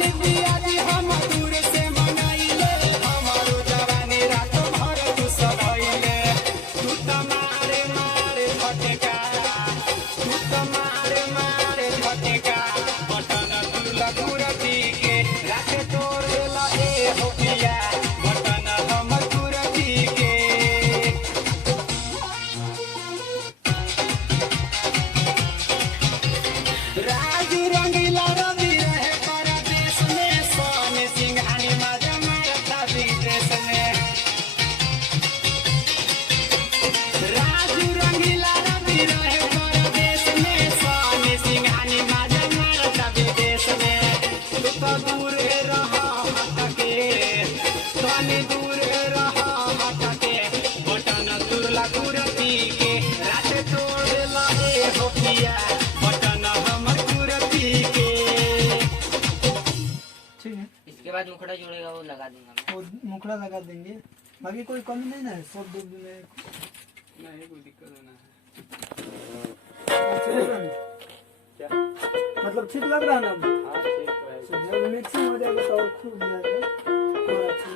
होली पिया जी हम दूर से मनाइले, हमारो जवानी रात भर तू सधाइले। तू तो मारे मारे झटका, तू तो मारे मारे झटका, बटन तुला कुरती के रात तोड़ देला ए हो पिया, बटन हम कुरती के। राज रंगीला रवि रहे परदेश में, सोने सिंघानी मजा मारता विदेश में। राज रंगीला रवि रहे परदेश में, सोने सिंघानी मजा मारता विदेश में। तू तो दूर रहा हटके, सोने दूर रहा हटके, बटन तुरला कुरती के रात तोड़ देला ए हो पिया, बटन हमर कुरती के। ठीक है, इसके बाद मुखड़ा जोड़ेगा वो लगा दूंगा मैं। वो मुखड़ा लगा देंगे। बाकी कोई कमी नहीं ना है, सब दूध में नहीं कोई दिक्कत ना है। चलेगा ना? क्या? मतलब ठीक लग रहा है ना? हाँ ठीक है। जब मिक्सिंग हो जाएगा तो और खूब हो जाएगा और अच्छा